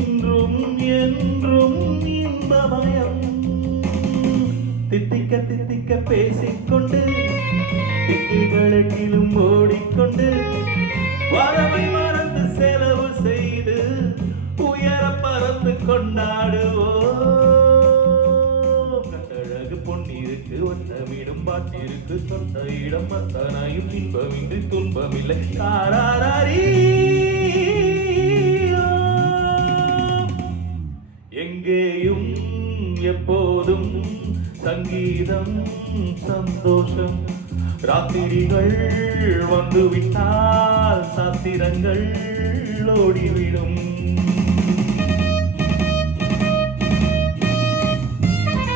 இன்றும் என்றும் இன்பமயம். தித்திக்க தித்திக்க பேசிக்கொண்டு திக்குகளெட்டிலும் ஓடிக்கொண்டு வரவை மறந்து செலவு செய்து உயர பறந்து கொண்டாடுவோம். கட்டழகு பொன்னிருக்கு ஒட்டமிடும் பாட்டிற்கு சொந்த இடம் அத்தனையும் இன்பமின்றி துன்பமில்லை. தாராரி எங்கேயும் எப்போதும் சங்கீதம் சந்தோஷம். ராத்திரிகள் வந்துவிட்டால் சாத்திரங்கள் ஓடிவிடும்.